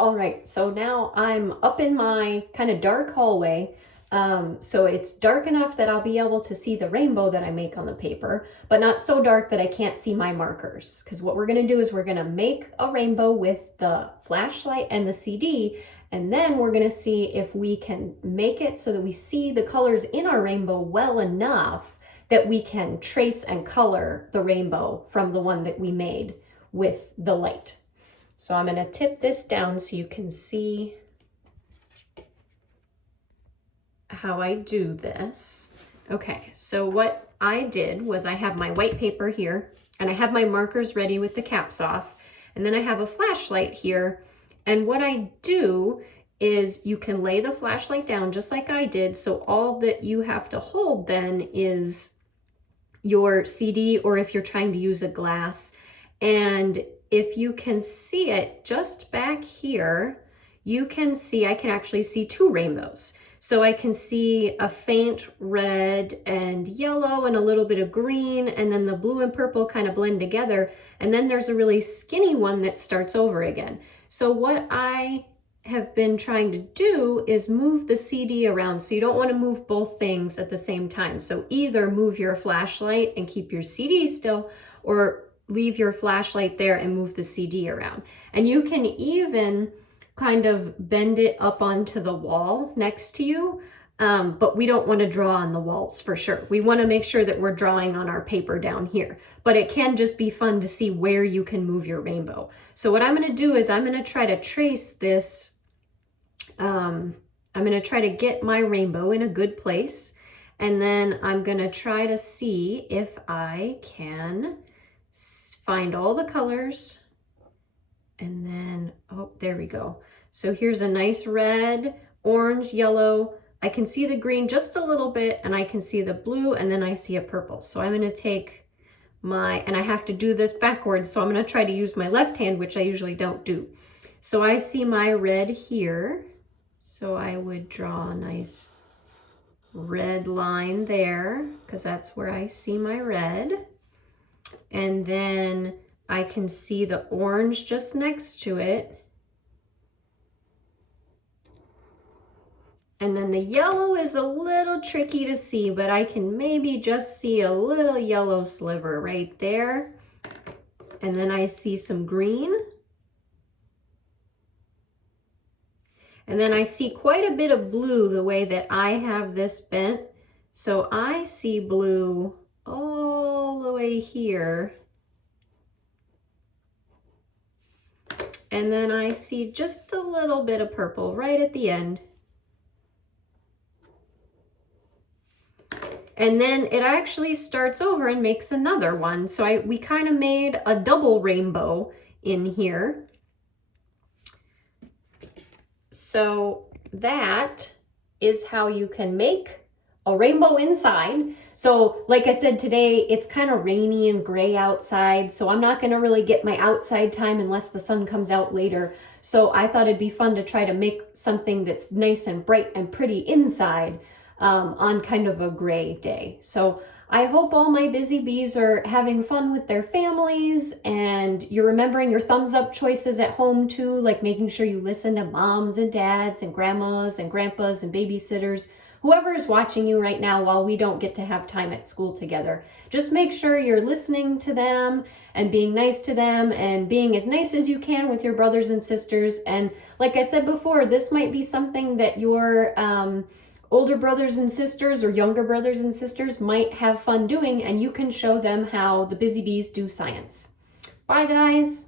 All right, so now I'm up in my kind of dark hallway. So it's dark enough that I'll be able to see the rainbow that I make on the paper, but not so dark that I can't see my markers. Because what we're gonna do is we're gonna make a rainbow with the flashlight and the CD, and then we're gonna see if we can make it so that we see the colors in our rainbow well enough that we can trace and color the rainbow from the one that we made with the light. So I'm going to tip this down so you can see how I do this. Okay, so what I did was I have my white paper here and I have my markers ready with the caps off, and then I have a flashlight here. And what I do is you can lay the flashlight down just like I did. So all that you have to hold then is your CD, or if you're trying to use a glass. And if you can see it just back here, you can see, I can actually see two rainbows. So I can see a faint red and yellow and a little bit of green, and then the blue and purple kind of blend together. And then there's a really skinny one that starts over again. So what I have been trying to do is move the CD around. So you don't want to move both things at the same time. So either move your flashlight and keep your CD still, or leave your flashlight there and move the CD around. And you can even kind of bend it up onto the wall next to you, but we don't want to draw on the walls for sure. We want to make sure that we're drawing on our paper down here, but it can just be fun to see where you can move your rainbow. So what I'm going to do is I'm going to try to trace this. I'm going to try to get my rainbow in a good place, and then I'm going to try to see if I can find all the colors, and then, oh, there we go. So here's a nice red, orange, yellow. I can see the green just a little bit, and I can see the blue, and then I see a purple. So I'm going to take my, and I have to do this backwards, so I'm going to try to use my left hand, which I usually don't do. So I see my red here. So I would draw a nice red line there, because that's where I see my red. And then I can see the orange just next to it. And then the yellow is a little tricky to see, but I can maybe just see a little yellow sliver right there. And then I see some green. And then I see quite a bit of blue the way that I have this bent. So I see blue all the way here. And then I see just a little bit of purple right at the end. And then it actually starts over and makes another one. So we kind of made a double rainbow in here. So that is how you can make a rainbow inside. So like I said, today it's kind of rainy and gray outside, so I'm not going to really get my outside time unless the sun comes out later. So I thought it'd be fun to try to make something that's nice and bright and pretty inside on kind of a gray day. So I hope all my busy bees are having fun with their families, and you're remembering your thumbs up choices at home too, like making sure you listen to moms and dads and grandmas and grandpas and babysitters, whoever is watching you right now while we don't get to have time at school together. Just make sure you're listening to them and being nice to them and being as nice as you can with your brothers and sisters. And like I said before, this might be something that your older brothers and sisters or younger brothers and sisters might have fun doing, and you can show them how the busy bees do science. Bye, guys.